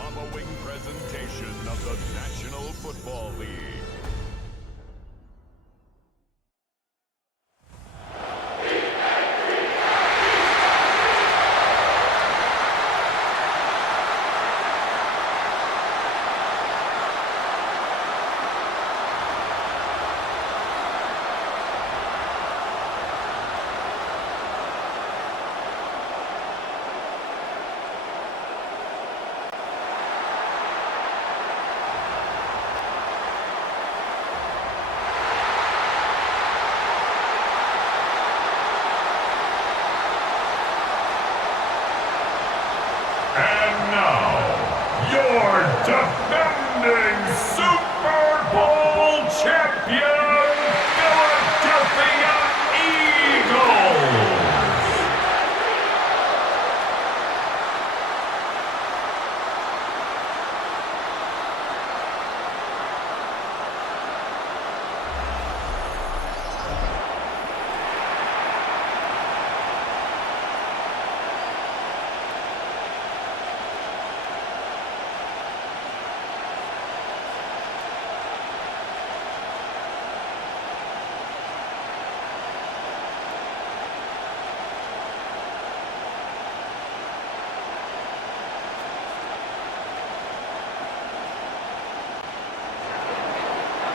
following presentation of the National Football League. Your defending Super Bowl champion, Philadelphia Eagles.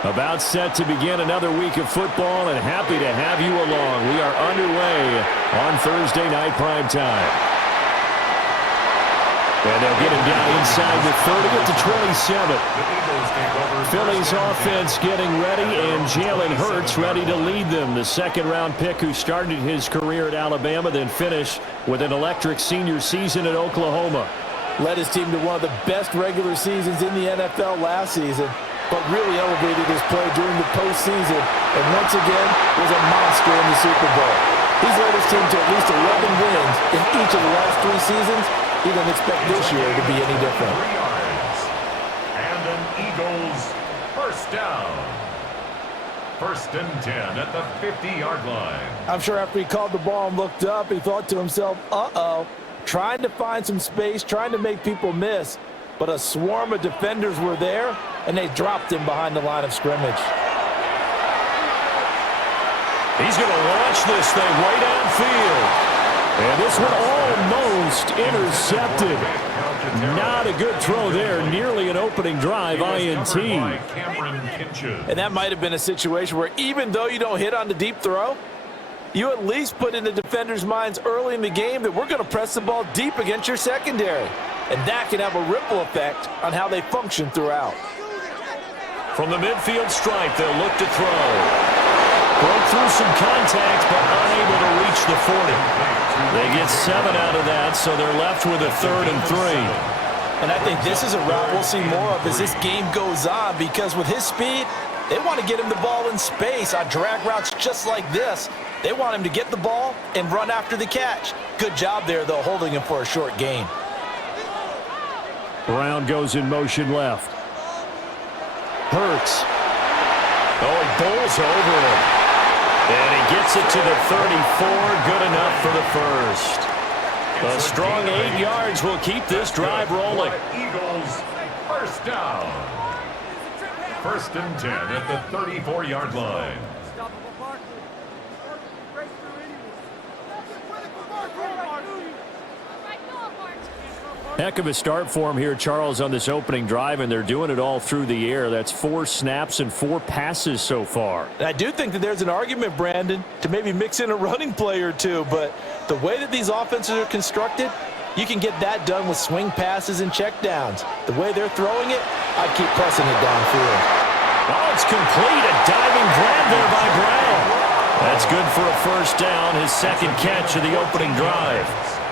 About set to begin another week of football, and happy to have you along. We are underway on Thursday night prime time. And they'll get him down inside the 30 at the 27. Philly's offense getting ready, and Jalen Hurts ready to lead them. The second-round pick who started his career at Alabama, then finished with an electric senior season at Oklahoma. Led his team to one of the best regular seasons in the NFL last season, but really elevated his play during the postseason, and once again was a monster in the Super Bowl. He's led his team to at least 11 wins in each of the last 3 seasons. He doesn't expect this year to be any different. 3 yards. And an Eagles first down. 1st and 10 at the 50-yard line. I'm sure after he called the ball and looked up, he thought to himself, uh-oh, trying to find some space, trying to make people miss. But a swarm of defenders were there, and they dropped him behind the line of scrimmage. He's going to launch this thing way downfield. And this one almost intercepted. Not a good throw there. Nearly an opening drive, INT. And that might have been a situation where even though you don't hit on the deep throw, you at least put in the defenders' minds early in the game that we're going to press the ball deep against your secondary. And that can have a ripple effect on how they function throughout. From the midfield stripe, they'll look to throw. Broke through some contact, but unable to reach the 40. They get 7 out of that, so they're left with a 3rd and 3. And I think this is a route we'll see more of as this game goes on, because with his speed, they want to get him the ball in space on drag routes just like this. They want him to get the ball and run after the catch. Good job there, though, holding him for a short gain. Brown goes in motion left. Hurts. Oh, he bowls over him. And he gets it to the 34. Good enough for the first. A strong 8 yards will keep this drive rolling. Eagles first down. 1st and 10 at the 34-yard line. Heck of a start for him here, Charles, on this opening drive, and they're doing it all through the air. That's 4 snaps and 4 passes so far. And I do think that there's an argument, Brandon, to maybe mix in a running play or two, but the way that these offenses are constructed, you can get that done with swing passes and checkdowns. The way they're throwing it, I'd keep pressing it downfield. Oh, it's complete. A diving grab there by Brown. That's good for a first down, his 2nd catch of the opening drive.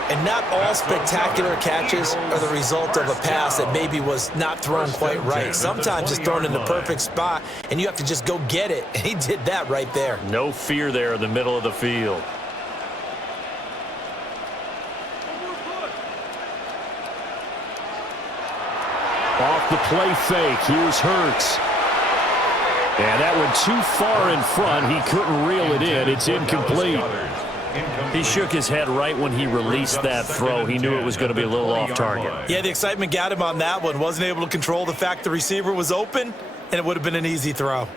And not all spectacular catches are the result of a pass that maybe was not thrown quite right. Sometimes it's thrown in the perfect spot, and you have to just go get it. And he did that right there. No fear there in the middle of the field. Off the play fake, here's Hurts. And that went too far in front. He couldn't reel it in. It's incomplete. He shook his head right when he released that throw. He knew it was going to be a little off target. Yeah, the excitement got him on that one. Wasn't able to control the fact the receiver was open, and it would have been an easy throw.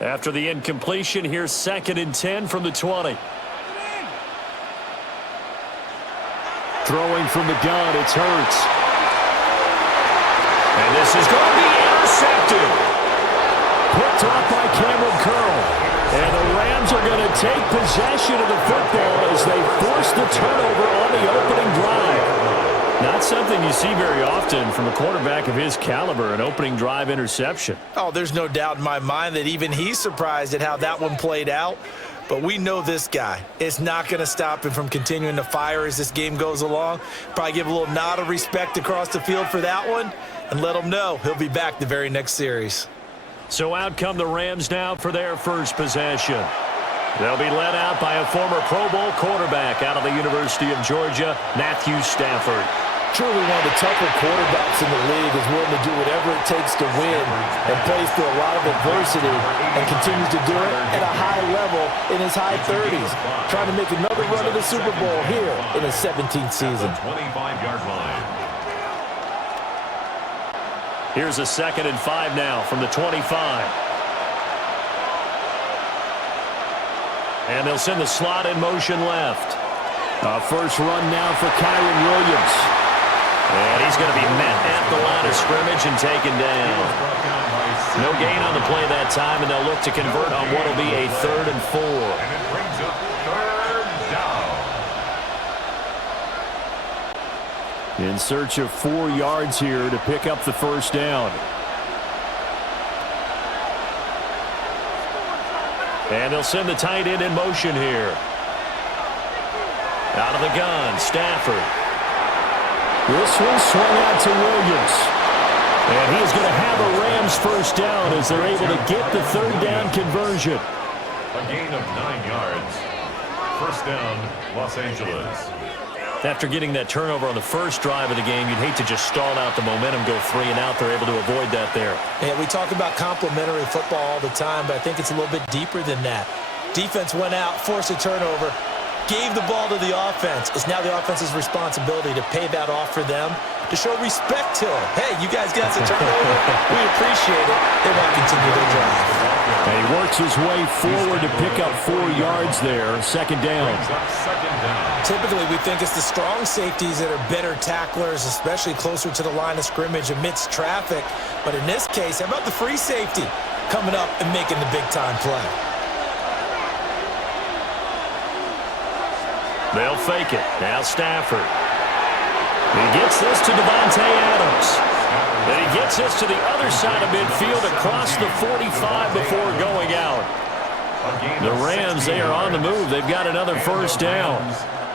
After the incompletion, here's 2nd and 10 from the 20. Throwing from the gun, it's Hurts. And this is going to be intercepted. Picked off by Cameron Curl. And the Rams are going to take possession of the football as they force the turnover on the opening drive. Not something you see very often from a quarterback of his caliber, an opening drive interception. Oh, there's no doubt in my mind that even he's surprised at how that one played out. But we know this guy. It's not going to stop him from continuing to fire as this game goes along. Probably give a little nod of respect across the field for that one and let him know he'll be back the very next series. So out come the Rams now for their first possession. They'll be led out by a former Pro Bowl quarterback out of the University of Georgia, Matthew Stafford. Truly one of the tougher quarterbacks in the league, is willing to do whatever it takes to win and plays through a lot of adversity and continues to do it at a high level in his high 30s, trying to make another run to the Super Bowl here in his 17th season. 25-yard line. Here's a 2nd and 5 now from the 25. And they'll send the slot in motion left. A first run now for Kyren Williams. And he's going to be met at the line of scrimmage and taken down. No gain on the play that time, and they'll look to convert on what will be a 3rd and 4. And it brings up 3rd down. In search of 4 yards here to pick up the first down. And they'll send the tight end in motion here. Out of the gun, Stafford. This one swung out to Williams. And he is going to have a Rams first down as they're able to get the 3rd down conversion. A gain of 9 yards. First down, Los Angeles. After getting that turnover on the first drive of the game, you'd hate to just stall out the momentum, go 3 and out. They're able to avoid that there. Yeah, we talk about complementary football all the time, but I think it's a little bit deeper than that. Defense went out, forced a turnover, gave the ball to the offense. It's now the offense's responsibility to pay that off for them, to show respect to them. Hey, you guys got the turnover. We appreciate it. They want to continue their drive. And he works his way forward to pick up 4 yards there. 2nd down. Typically, we think it's the strong safeties that are better tacklers, especially closer to the line of scrimmage amidst traffic. But in this case, how about the free safety coming up and making the big-time play? They'll fake it. Now Stafford. He gets this to Devontae Adams. And he gets this to the other side of midfield across the 45 before going out. The Rams, they are on the move. They've got another first down.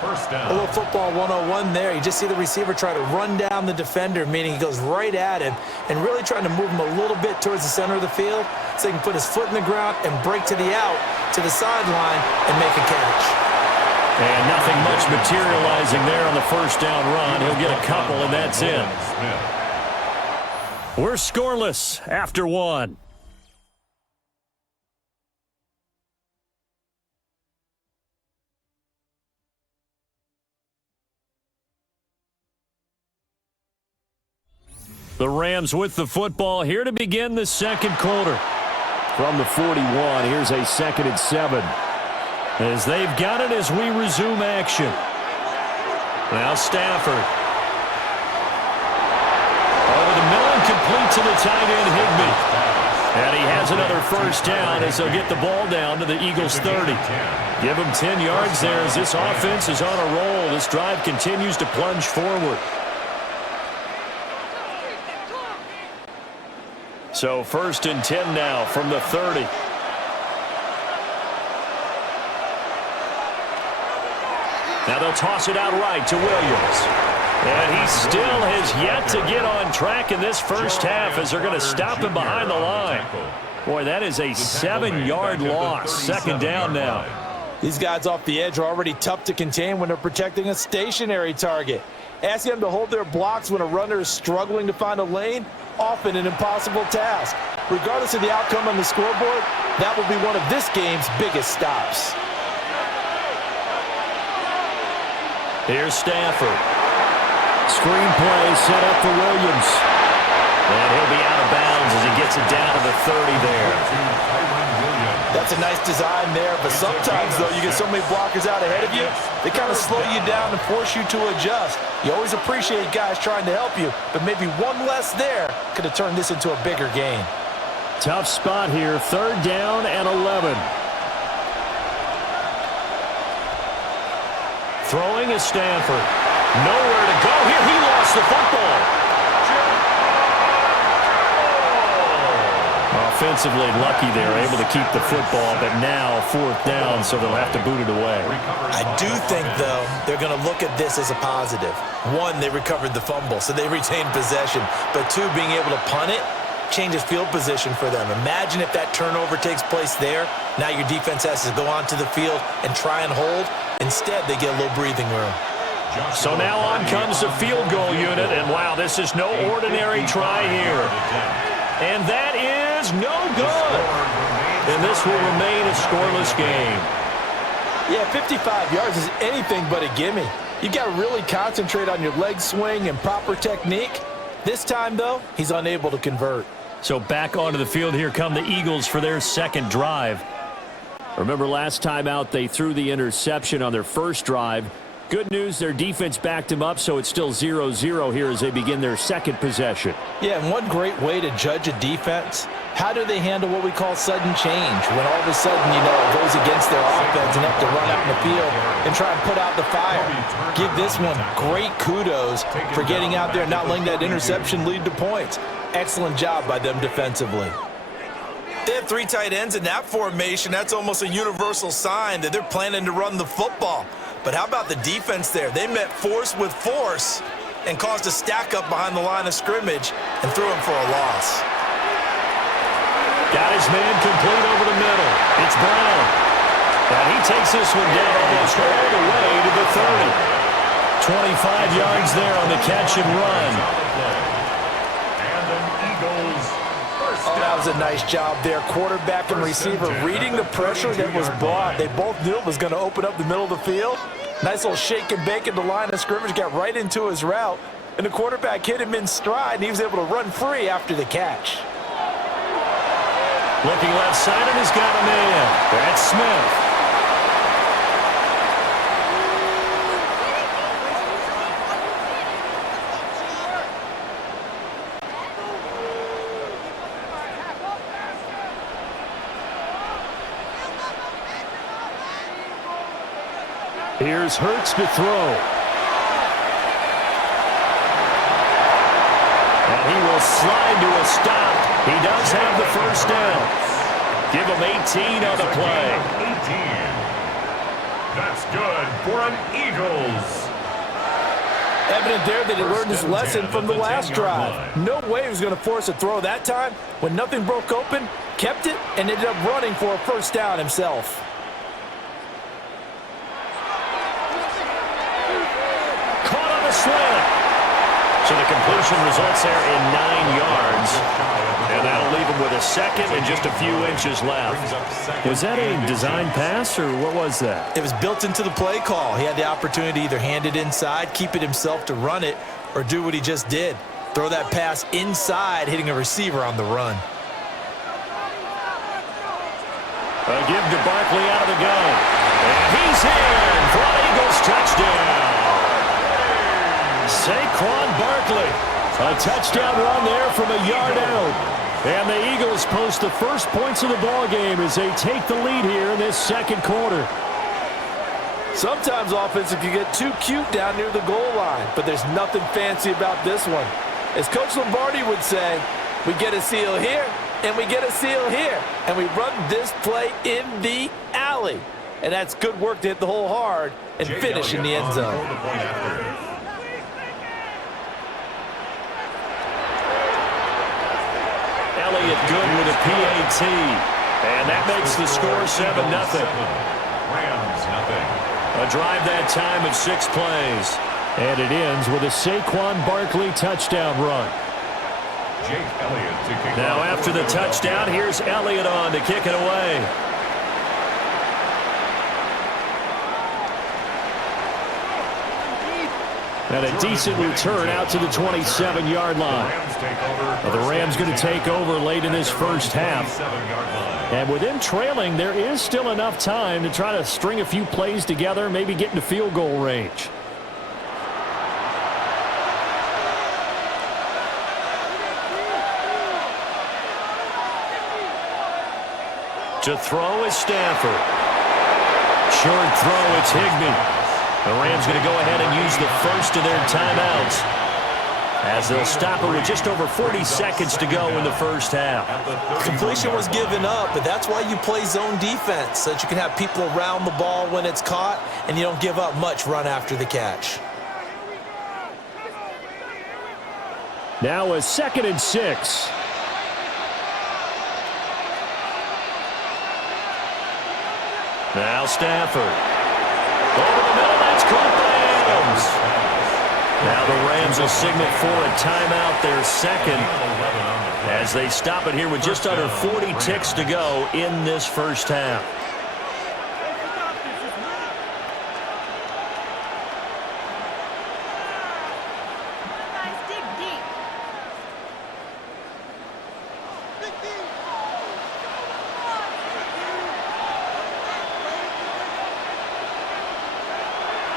A little football 101 there. You just see the receiver try to run down the defender, meaning he goes right at him and really trying to move him a little bit towards the center of the field so he can put his foot in the ground and break to the out, to the sideline, and make a catch. And nothing much materializing there on the first down run. He'll get a couple, and that's it. We're scoreless after 1. The Rams with the football here to begin the 2nd quarter. From the 41, here's a 2nd and 7. As they've got it as we resume action. Now Stafford. Over the middle and complete to the tight end, Higbee. And he has another first down as they'll get the ball down to the Eagles' 30. Give them 10 yards there as this offense is on a roll. This drive continues to plunge forward. So 1st and 10 now from the 30. Now they'll toss it out right to Williams. And he still has yet to get on track in this first half as they're going to stop him behind the line. Boy, that is a 7-yard loss. 2nd down now. These guys off the edge are already tough to contain when they're protecting a stationary target. Asking them to hold their blocks when a runner is struggling to find a lane, often an impossible task. Regardless of the outcome on the scoreboard, that will be one of this game's biggest stops. Here's Stafford. Screen play set up for Williams. And he'll be out of bounds as he gets it down to the 30 there. That's a nice design there, but sometimes, though, you get so many blockers out ahead of you, they kind of slow you down and force you to adjust. You always appreciate guys trying to help you, but maybe one less there could have turned this into a bigger game. Tough spot here, 3rd down and 11. Throwing is Stafford. Nowhere to go here. He lost the football. Offensively lucky they're able to keep the football, but now 4th down, so they'll have to boot it away. I do think, though, they're going to look at this as a positive. 1, they recovered the fumble, so they retained possession. But 2, being able to punt it changes field position for them. Imagine if that turnover takes place there. Now your defense has to go onto the field and try and hold. Instead, they get a little breathing room. So now on comes the field goal unit, and wow, this is no ordinary try here. And that is no good. And this will remain a scoreless game. Yeah, 55 yards is anything but a gimme. You've got to really concentrate on your leg swing and proper technique. This time, though, he's unable to convert. So back onto the field, here come the Eagles for their 2nd drive. Remember last time out, they threw the interception on their 1st drive. Good news, their defense backed him up, so it's still 0-0 here as they begin their 2nd possession. Yeah, and one great way to judge a defense, how do they handle what we call sudden change? When all of a sudden, it goes against their offense and have to run out in the field and try and put out the fire. Give this one great kudos for getting out there and not letting that interception lead to points. Excellent job by them defensively. They have 3 tight ends in that formation. That's almost a universal sign that they're planning to run the football. But how about the defense there? They met force with force and caused a stack up behind the line of scrimmage and threw him for a loss. Got his man complete over the middle. It's Brown. And he takes this one down almost all the way to the 30. 25 yards there on the catch and run. And an Eagles first down. Oh, that was a nice job there. Quarterback and receiver reading the pressure that was brought. They both knew it was going to open up the middle of the field. Nice little shake and bake at the line of scrimmage, got right into his route, and the quarterback hit him in stride, and he was able to run free after the catch. Looking left side, and he's got a man. That's Smith. Here's Hurts to throw. And he will slide to a stop. He does have the 1st down. Give him 18 on the play. 18. That's good for an Eagles. Evident there that he learned his lesson from the last drive. No way he was going to force a throw that time. When nothing broke open, kept it, and ended up running for a 1st down himself. Slant. So the completion results there in 9 yards. And that'll leave him with a 2nd and just a few inches left. Was that a design pass, or what was that? It was built into the play call. He had the opportunity to either hand it inside, keep it himself to run it, or do what he just did. Throw that pass inside, hitting a receiver on the run. A give to Barkley out of the gun. And he's in for an Eagles touchdown. Saquon Barkley. A touchdown run there from a yard out. And the Eagles post the first points of the ballgame as they take the lead here in this 2nd quarter. Sometimes offenses can get too cute down near the goal line, but there's nothing fancy about this one. As Coach Lombardi would say, we get a seal here, and we get a seal here, and we run this play in the alley. And that's good work to hit the hole hard and finish in the end zone. Elliott good with a PAT. And that makes the score 7-0. Rams nothing. A drive that time of 6 plays. And it ends with a Saquon Barkley touchdown run. Jake Elliott to kick now off. After the touchdown, here's Elliott on to kick it away. And a decent return out to the 27-yard line. The Rams going to take over late in this first half. And with them trailing, there is still enough time to try to string a few plays together, maybe get into field goal range. To throw is Stafford. Short throw, it's Higbee. The Rams going to go ahead and use the first of their timeouts as they'll stop it with just over 40 seconds to go in the first half. Completion was given up, but that's why you play zone defense, so that you can have people around the ball when it's caught and you don't give up much run after the catch. Now a 2nd and 6. Now Stafford. Over the middle, that's caught by Adams. Now the Rams will signal for a timeout, their second, as they stop it here with just under 40 ticks to go in this first half.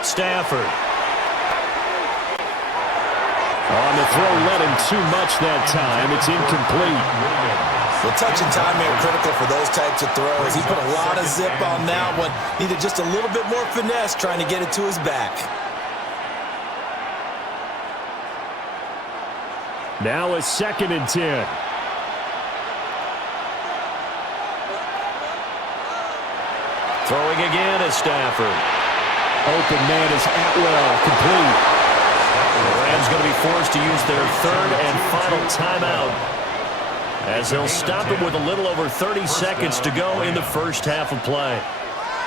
Stafford. On the throw, led him too much that time. It's incomplete. The touch and time are critical for those types of throws. He put a lot of zip on that one. Needed just a little bit more finesse trying to get it to his back. Now a 2nd and 10. Throwing again is Stafford. Open man is Atwell, complete. The Rams going to be forced to use their 3rd and final timeout as they'll stop it with a little over 30 seconds to go in the first half of play.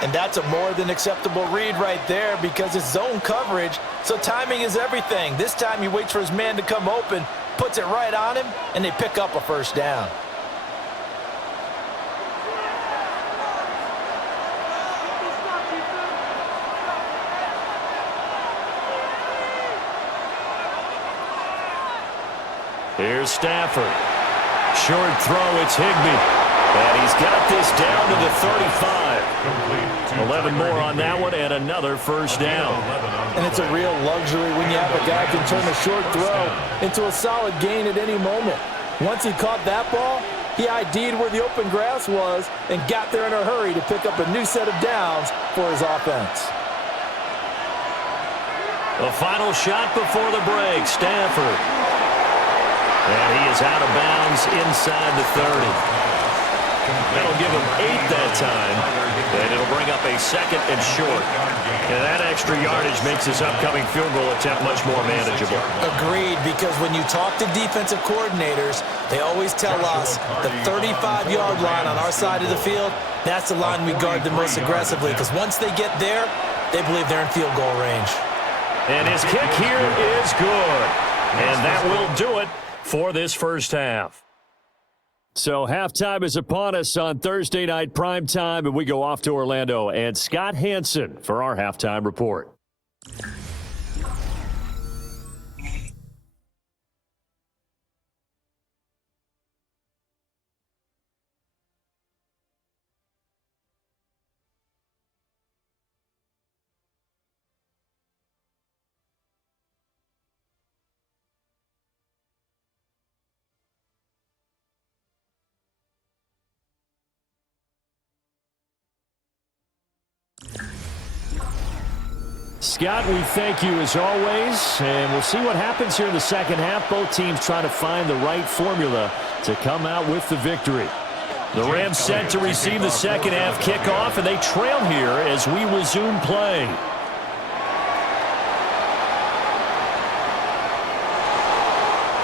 And that's a more than acceptable read right there because it's zone coverage, so timing is everything. This time he waits for his man to come open, puts it right on him, and they pick up a first down. Here's Stafford. Short throw, it's Higbee. And he's got this down to the 35. 11 more on that one and another first down. And it's a real luxury when you have a guy who can turn a short throw into a solid gain at any moment. Once he caught that ball, he ID'd where the open grass was and got there in a hurry to pick up a new set of downs for his offense. The final shot before the break, Stafford. And he is out of bounds inside the 30. That'll give him 8 that time, and it'll bring up a 2nd and short. And that extra yardage makes this upcoming field goal attempt much more manageable. Agreed, because when you talk to defensive coordinators, they always tell us the 35-yard line on our side of the field, that's the line we guard the most aggressively, because once they get there, they believe they're in field goal range. And his kick here is good. And that will do it for this first half. So halftime is upon us on Thursday night primetime, and we go off to Orlando and Scott Hanson for our halftime report. Scott, we thank you as always, and we'll see what happens here in the second half. Both teams trying to find the right formula to come out with the victory. The Rams set to receive the second half kickoff, and they trail here as we resume play.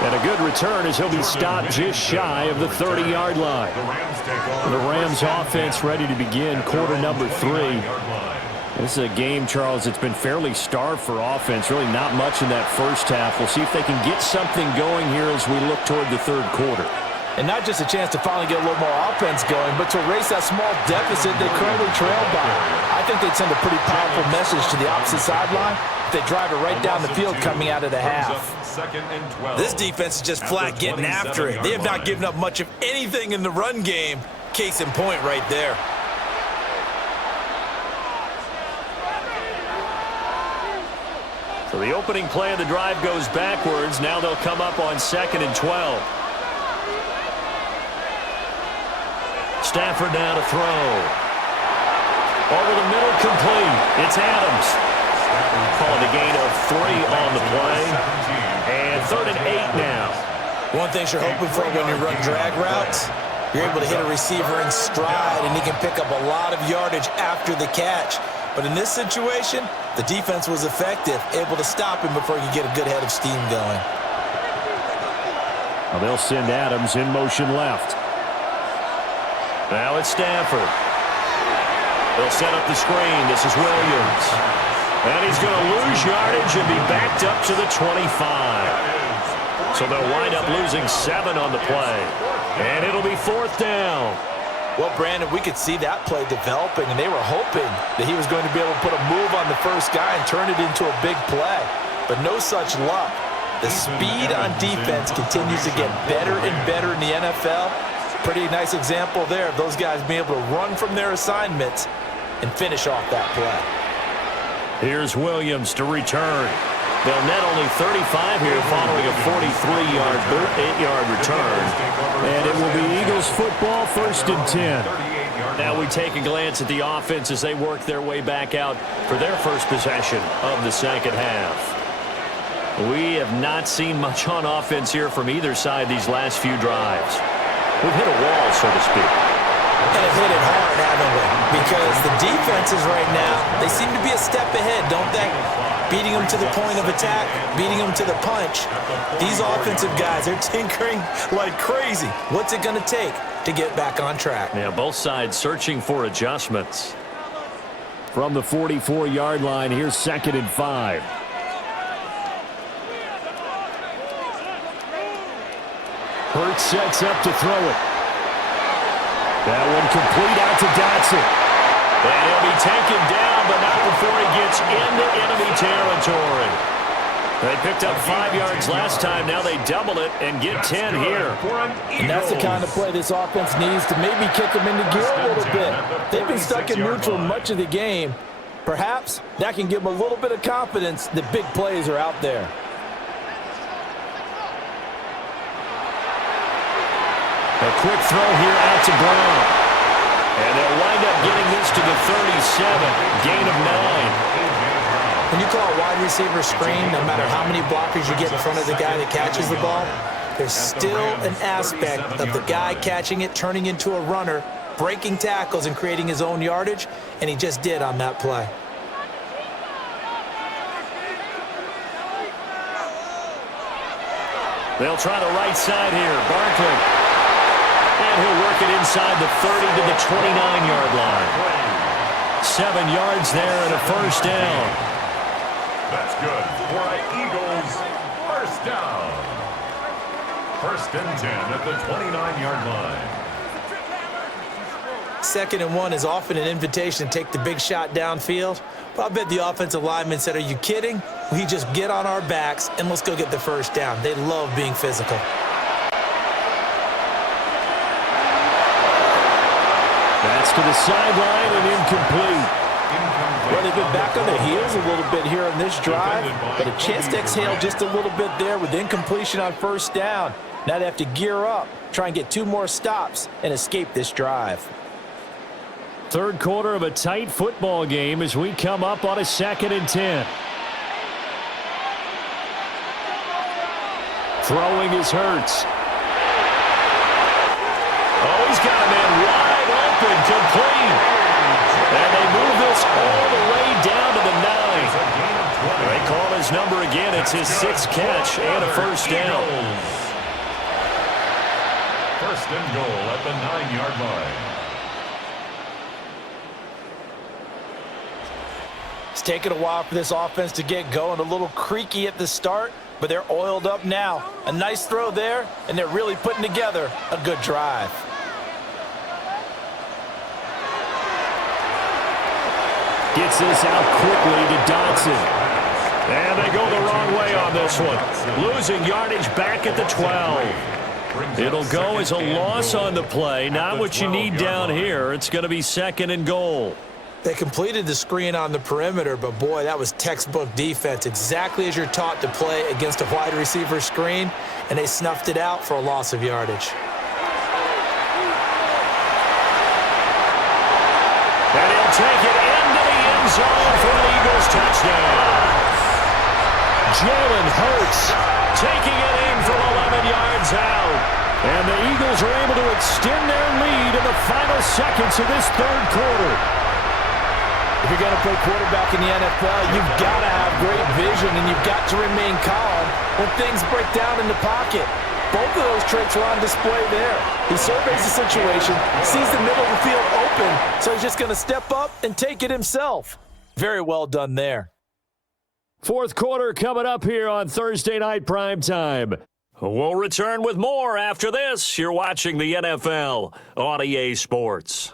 And a good return as he'll be stopped just shy of the 30-yard line. The Rams offense ready to begin quarter number 3. This is a game, Charles, it's been fairly starved for offense. Really not much in that first half. We'll see if they can get something going here as we look toward the third quarter. And not just a chance to finally get a little more offense going, but to erase that small deficit they currently trailed by. I think they'd send a pretty powerful message to the opposite sideline if they drive it right down the field coming out of the half. This defense is just flat getting after it. They have not given up much of anything in the run game. Case in point right there. So the opening play of the drive goes backwards. Now they'll come up on 2nd and 12. Stafford now to throw. Over the middle, complete. It's Adams. Called a gain of 3 on the play. And 3rd and 8 now. One thing you're hoping for when you run drag routes, you're able to hit a receiver in stride, and he can pick up a lot of yardage after the catch. But in this situation, the defense was effective, able to stop him before he could get a good head of steam going. Well, they'll send Adams in motion left. Now it's Stafford. They'll set up the screen. This is Williams. And he's going to lose yardage and be backed up to the 25. So they'll wind up losing 7 on the play. And it'll be 4th down. Well, Brandon, we could see that play developing, and they were hoping that he was going to be able to put a move on the first guy and turn it into a big play. But no such luck. The speed on defense continues to get better and better in the NFL. Pretty nice example there of those guys being able to run from their assignments and finish off that play. Here's Williams to return. They'll net only 35 here following a 43-yard 8-yard return. And it will be Eagles football, 1st and 10. Now we take a glance at the offense as they work their way back out for their first possession of the second half. We have not seen much on offense here from either side these last few drives. We've hit a wall, so to speak. And have hit it hard, haven't we? Because the defenses right now, they seem to be a step ahead, don't they? Beating them to the point of attack, beating them to the punch. These offensive guys, they're tinkering like crazy. What's it going to take to get back on track? Yeah, both sides searching for adjustments. From the 44-yard line, here's 2nd and 5. Hurts sets up to throw it. That one complete out to Dotson. And he'll be taken down, but not before he gets into enemy territory. They picked up 5 yards last time. Now they double it and get 10 here. And that's the kind of play this offense needs to maybe kick them into gear a little bit. They've been stuck in neutral much of the game. Perhaps that can give them a little bit of confidence that big plays are out there. A quick throw here out to Brown. And they'll wind up getting this to the 37. Gain of 9. When you call a wide receiver screen, no matter how many blockers you get in front of the guy that catches the ball, there's still an aspect of the guy catching it, turning into a runner, breaking tackles and creating his own yardage, and he just did on that play. They'll try the right side here. Barkley. And he'll work it inside the 30 to the 29-yard line. 7 yards there and a 1st down. That's good for an Eagles 1st down. 1st and 10 at the 29-yard line. 2nd and 1 is often an invitation to take the big shot downfield. But I bet the offensive lineman said, are you kidding? We just get on our backs and let's go get the 1st down. They love being physical. That's to the sideline and incomplete. Well, they've been back on their heels a little bit here on this drive, but a chance to exhale just a little bit there with incompletion on 1st down. Now they have to gear up, try and get 2 more stops, and escape this drive. 3rd quarter of a tight football game as we come up on a 2nd and 10. Throwing is Hurts. Oh, he's got a man wide open, complete. And they move this all the way down to the 9. They call his number again. It's his 6th catch and a 1st down. 1st and goal at the 9-yard line. It's taken a while for this offense to get going. A little creaky at the start, but they're oiled up now. A nice throw there, and they're really putting together a good drive. Gets this out quickly to Dotson. And they go the wrong way on this one. Losing yardage back at the 12. It'll go as a loss on the play. Not what you need down here. It's going to be 2nd and goal. They completed the screen on the perimeter, but boy, that was textbook defense. Exactly as you're taught to play against a wide receiver screen, and they snuffed it out for a loss of yardage. And he'll take it into the end zone for the Eagles touchdown. Jalen Hurts taking it in from 11 yards out. And the Eagles are able to extend their lead in the final seconds of this 3rd quarter. If you're going to play quarterback in the NFL, you've got to have great vision, and you've got to remain calm when things break down in the pocket. Both of those traits were on display there. He surveys the situation, sees the middle of the field open, so he's just going to step up and take it himself. Very well done there. 4th quarter coming up here on Thursday Night Primetime. We'll return with more after this. You're watching the NFL on EA Sports.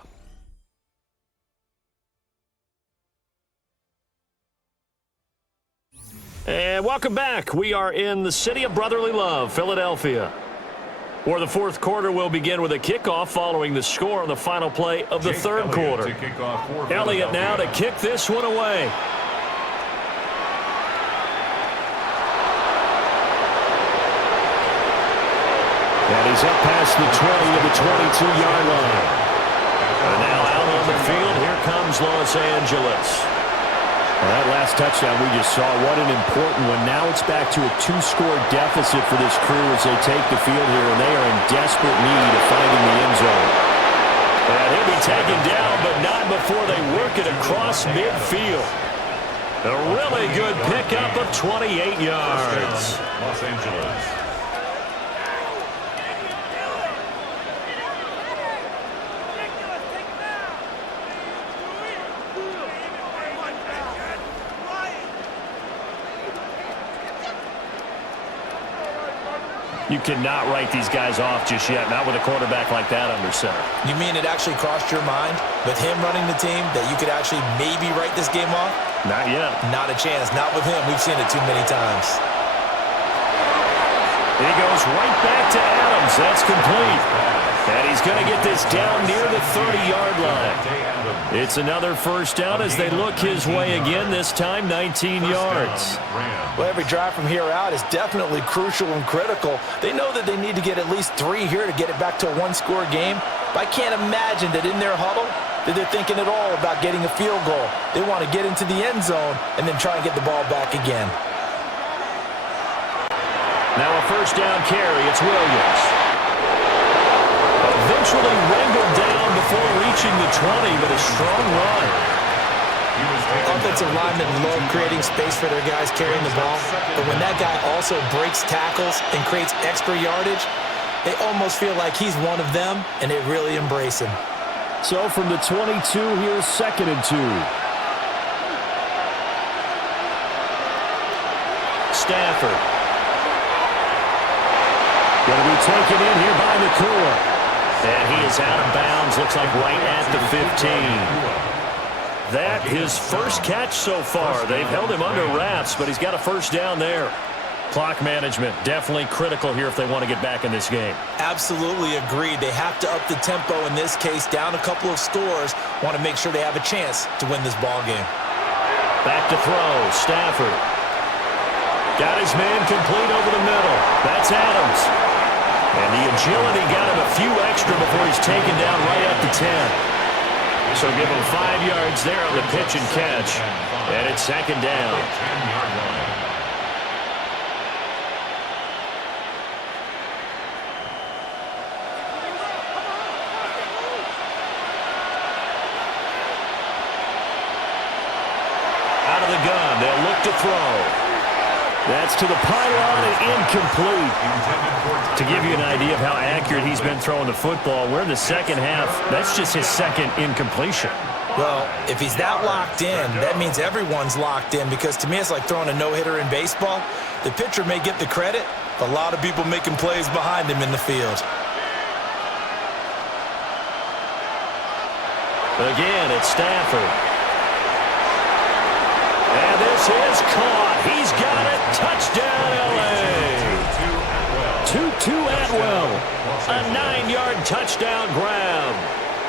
And welcome back. We are in the city of brotherly love, Philadelphia, where the 4th quarter will begin with a kickoff following the score on the final play of the 3rd quarter. Elliott now to kick this one away. And he's up past the 20 to the 22-yard line. And now out on the field, here comes Los Angeles. Well, that last touchdown we just saw, what an important one. Now it's back to a 2-score deficit for this crew as they take the field here, and they are in desperate need of finding the end zone. And he'll be taken down, but not before they work it across midfield. A really good pickup of 28 yards. Los Angeles. You cannot write these guys off just yet, not with a quarterback like that under center. You mean it actually crossed your mind with him running the team that you could actually maybe write this game off? Not yet. Not a chance. Not with him. We've seen it too many times. He goes right back to Adams. That's complete. And he's going to get this down near the 30-yard line. It's another first down as they look his way again, this time 19 yards. Well, every drive from here out is definitely crucial and critical. They know that they need to get at least 3 here to get it back to a 1-score game. But I can't imagine that in their huddle that they're thinking at all about getting a field goal. They want to get into the end zone and then try and get the ball back again. Now a first down carry. It's Williams. Eventually wrangled down before reaching the 20, but a strong run. Offensive linemen love creating space for their guys carrying the ball, but when that guy also breaks tackles and creates extra yardage, they almost feel like he's one of them, and they really embrace him. So from the 22, here's 2nd and 2. Stafford. Going to be taken in here by Nakua. And he is out of bounds, looks like right at the 15. That his first catch so far. They've held him under wraps, but he's got a first down there. Clock management, definitely critical here if they want to get back in this game. Absolutely agreed. They have to up the tempo in this case, down a couple of scores. Want to make sure they have a chance to win this ball game. Back to throw, Stafford. Got his man complete over the middle. That's Adams. And the agility got him a few extra before he's taken down right at the 10. So give him 5 yards there on the pitch and catch. And it's 2nd down. Out of the gun, they'll look to throw. That's to the pylon and incomplete. To give you an idea of how accurate he's been throwing the football, we're in the second half. That's just his 2nd incompletion. Well, if he's that locked in, that means everyone's locked in, because to me it's like throwing a no-hitter in baseball. The pitcher may get the credit, but a lot of people making plays behind him in the field. Again, it's Stafford. And this is caught. He's got it. Touchdown, L.A. Tutu Atwell. A 9-yard touchdown grab.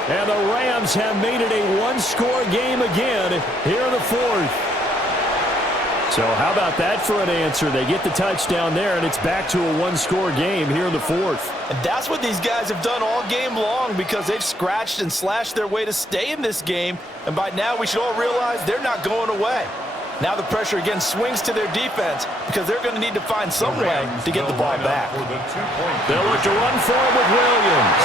And the Rams have made it a one-score game again here in the fourth. So how about that for an answer? They get the touchdown there, and it's back to a one-score game here in the fourth. And that's what these guys have done all game long, because they've scratched and slashed their way to stay in this game. And by now we should all realize they're not going away. Now the pressure again swings to their defense, because they're going to need to find some way to get the ball back. They'll look to run for it with Williams.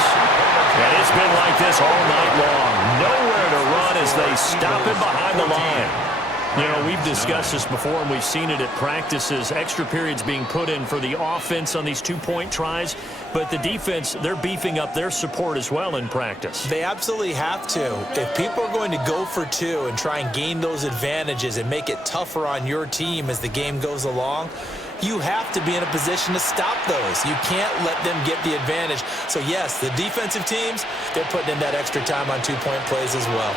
And it's been like this all night long. Nowhere to run as they stop him behind the line. You know, we've discussed this before, and we've seen it at practices. Extra periods being put in for the offense on these two-point tries. But the defense, they're beefing up their support as well in practice. They absolutely have to. If people are going to go for two and try and gain those advantages and make it tougher on your team as the game goes along, you have to be in a position to stop those. You can't let them get the advantage. So, yes, the defensive teams, they're putting in that extra time on two-point plays as well.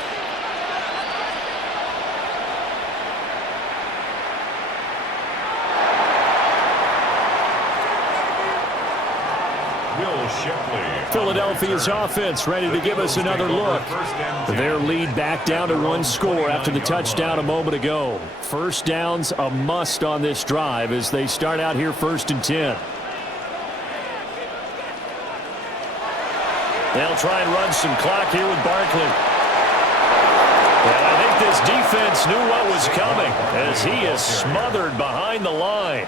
Philadelphia's offense ready to give us another look. Their lead back down to one score after the touchdown a moment ago. First down's a must on this drive as they start out here 1st and 10. They'll try and run some clock here with Barkley. And I think this defense knew what was coming as he is smothered behind the line.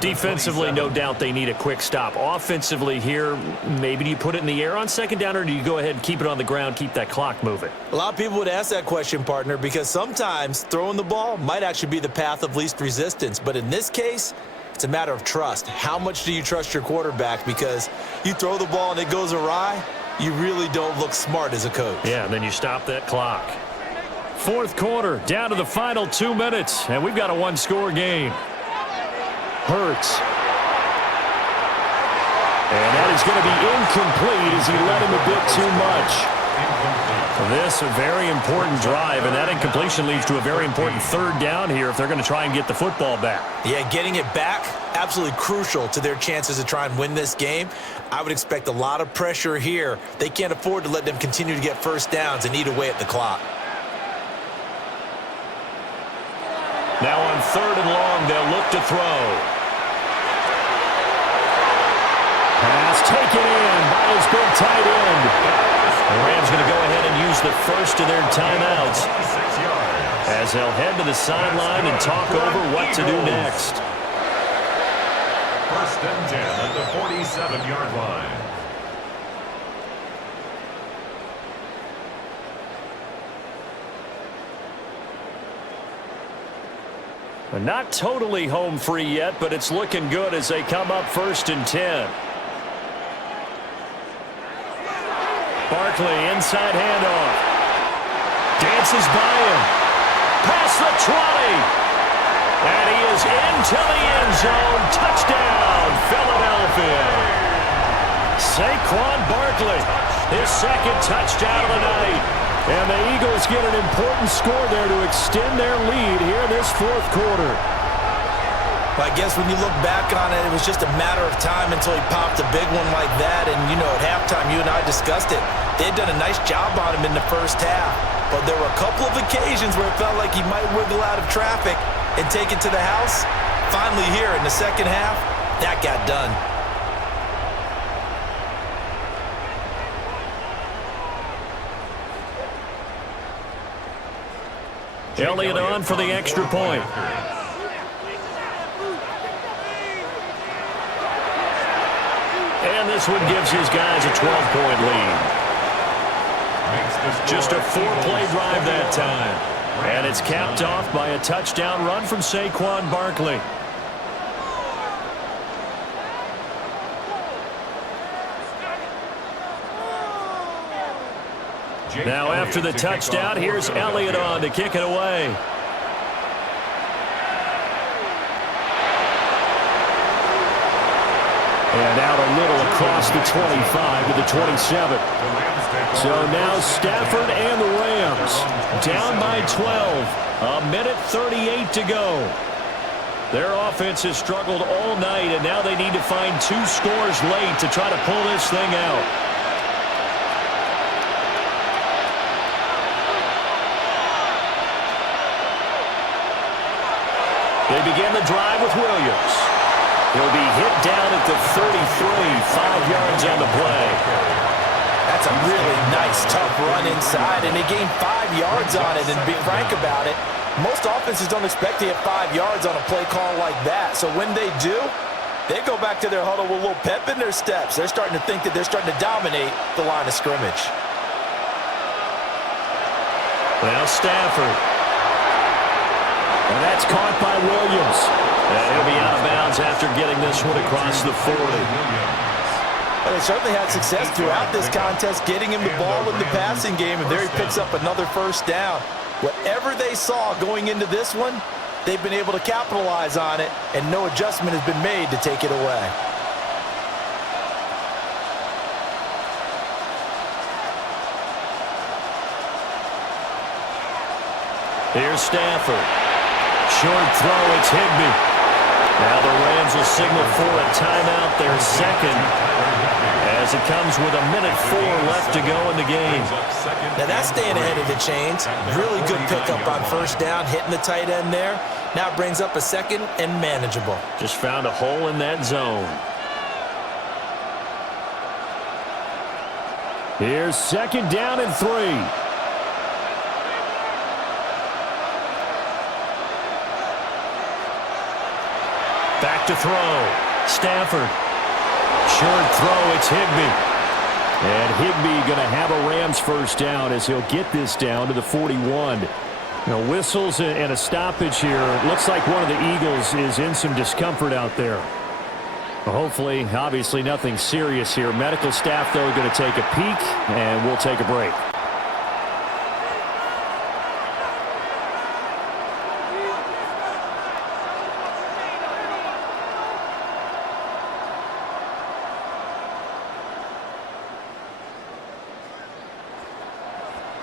Defensively, no doubt they need a quick stop. Offensively here, maybe do you put it in the air on 2nd down, or do you go ahead and keep it on the ground, keep that clock moving? A lot of people would ask that question, partner, because sometimes throwing the ball might actually be the path of least resistance. But in this case, it's a matter of trust. How much do you trust your quarterback? Because you throw the ball and it goes awry, you really don't look smart as a coach. Yeah, and then you stop that clock. 4th quarter, down to the final 2 minutes, and we've got a one-score game. Hurts. And that is going to be incomplete as he led him a bit too much. This a very important drive, and that incompletion leads to a very important 3rd down here if they're going to try and get the football back. Yeah, getting it back, absolutely crucial to their chances to try and win this game. I would expect a lot of pressure here. They can't afford to let them continue to get first downs and eat away at the clock. Now on 3rd and long, they'll look to throw. Pass taken in by his big tight end. The Rams going to go ahead and use the first of their timeouts as they'll head to the sideline and talk over what to do next. 1st and 10 at the 47-yard line. Not totally home free yet, but it's looking good as they come up 1st and 10. Barkley, inside handoff. Dances by him. Past the 20. And he is into the end zone. Touchdown, Philadelphia. Saquon Barkley, his 2nd touchdown of the night. And the Eagles get an important score there to extend their lead here in this 4th quarter. I guess when you look back on it, it was just a matter of time until he popped a big one like that. And, you know, at halftime, you and I discussed it. They had done a nice job on him in the first half. But there were a couple of occasions where it felt like he might wiggle out of traffic and take it to the house. Finally here in the second half, that got done. Elliott on for the extra point. And this one gives his guys a 12-point lead. Just a 4-play drive that time. And it's capped off by a touchdown run from Saquon Barkley. Now after the touchdown, here's Elliott on to kick it away. And out a little across the 25 to the 27. So now Stafford and the Rams down by 12. A minute 38 to go. Their offense has struggled all night, and now they need to find 2 scores late to try to pull this thing out. They begin the drive with Williams. He'll be hit down at the 33, 5 yards on the play. That's a really nice, tough run inside, and they gained 5 yards on it. And to be frank about it, most offenses don't expect to get 5 yards on a play call like that. So when they do, they go back to their huddle with a little pep in their steps. They're starting to think that they're starting to dominate the line of scrimmage. Now Stafford. And that's caught by Williams. And he'll be out of bounds after getting this one across the 40. Well, they certainly had success throughout this contest, getting him the ball in the passing game, and there he picks up another first down. Whatever they saw going into this one, they've been able to capitalize on it, and no adjustment has been made to take it away. Here's Stafford. Short throw, it's Higbee. Now the Rams will signal for a timeout, their second, as it comes with a minute 4 left to go in the game. Now that's staying ahead of the chains. Really good pickup on first down, hitting the tight end there. Now it brings up a second and manageable. Just found a hole in that zone. Here's second down and 3. Back to throw. Stafford. Short throw, it's Higbee. And Higbee going to have a Rams first down as he'll get this down to the 41. Whistles and a stoppage here. It looks like one of the Eagles is in some discomfort out there. Hopefully, obviously nothing serious here. Medical staff, though, going to take a peek, and we'll take a break.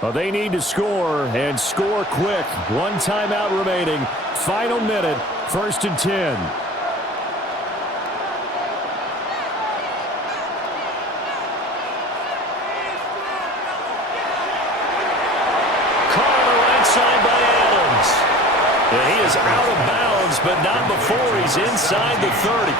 Well, they need to score, and score quick. 1 timeout remaining. Final minute, 1st and 10. Caught on the right side by Adams. And he is out of bounds, but not before he's inside the 30.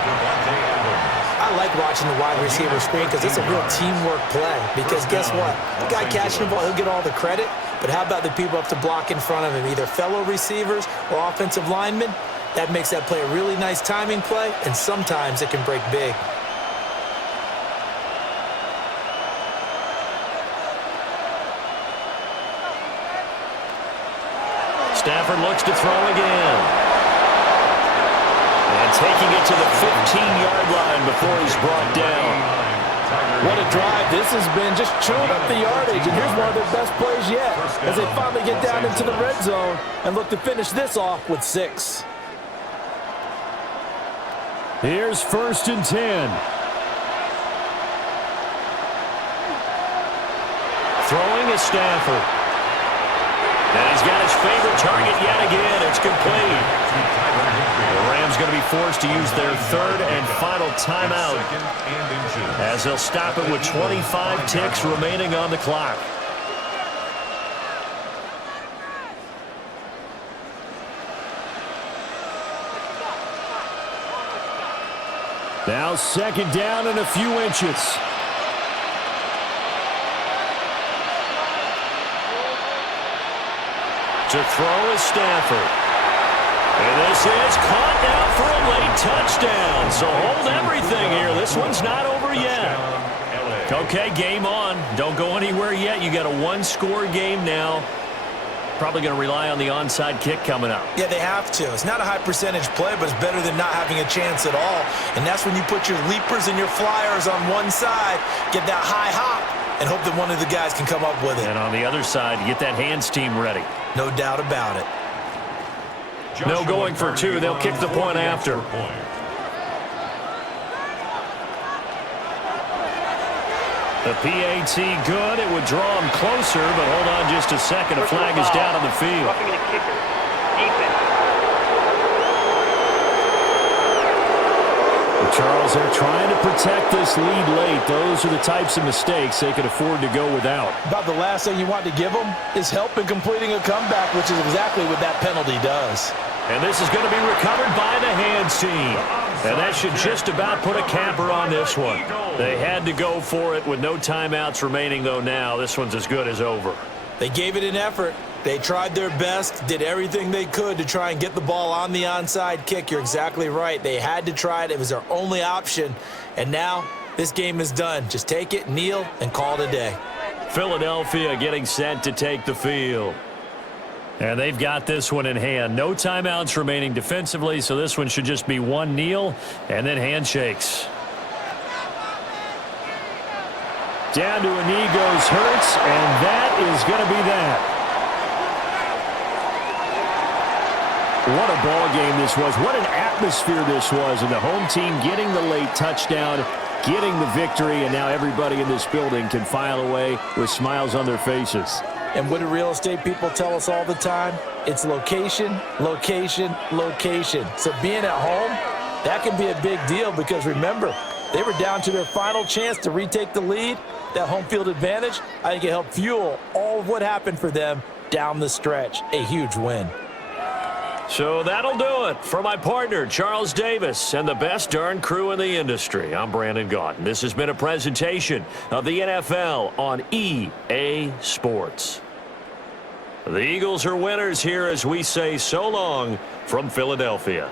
I like watching the wide receiver screen because it's a real teamwork play. Because guess what? The guy catching the ball, he'll get all the credit. But how about the people up to block in front of him, either fellow receivers or offensive linemen? That makes that play a really nice timing play, and sometimes it can break big. Stafford looks to throw again. And taking it to the 15-yard line before he's brought down. What a drive this has been, just chewing up the yardage. And here's one of their best plays yet as they finally get down into the red zone and look to finish this off with 6. Here's 1st and 10. Throwing is Stafford. And he's got his favorite target yet again. It's complete. The Rams going to be forced to use their 3rd and final timeout as they'll stop it with 25 ticks remaining on the clock. Now 2nd down and a few inches. To throw is Stafford. And this is caught now for a late touchdown. So hold everything here. This one's not over yet. Okay, game on. Don't go anywhere yet. You got a 1-score game now. Probably going to rely on the onside kick coming up. Yeah, they have to. It's not a high percentage play, but it's better than not having a chance at all. And that's when you put your leapers and your flyers on one side, get that high hop, and hope that one of the guys can come up with it. And on the other side, get that hands team ready. No doubt about it. No going for two. They'll kick the point after. The PAT good. It would draw him closer, but hold on just a second. A flag is down on the field. Roughing the kicker. Defense. Charles, they're trying to protect this lead late. Those are the types of mistakes they could afford to go without. About the last thing you want to give them is help in completing a comeback, which is exactly what that penalty does. And this is going to be recovered by the hands team. And that should just about put a capper on this one. They had to go for it with no timeouts remaining, though now. This one's as good as over. They gave it an effort. They tried their best, did everything they could to try and get the ball on the onside kick. You're exactly right. They had to try it. It was their only option. And now this game is done. Just take it, kneel, and call it a day. Philadelphia getting set to take the field. And they've got this one in hand. No timeouts remaining defensively, so this one should just be one kneel and then handshakes. Down to a knee goes Hurts, and that is going to be that. What a ball game this was. What an atmosphere this was. And the home team getting the late touchdown, getting the victory, and now everybody in this building can file away with smiles on their faces. And what do real estate people tell us all the time? It's location, location, location. So being at home, that can be a big deal because remember, they were down to their final chance to retake the lead. That home field advantage, I think it helped fuel all of what happened for them down the stretch. A huge win. So that'll do it for my partner, Charles Davis, and the best darn crew in the industry. I'm Brandon Gaudin. This has been a presentation of the NFL on EA Sports. The Eagles are winners here as we say so long from Philadelphia.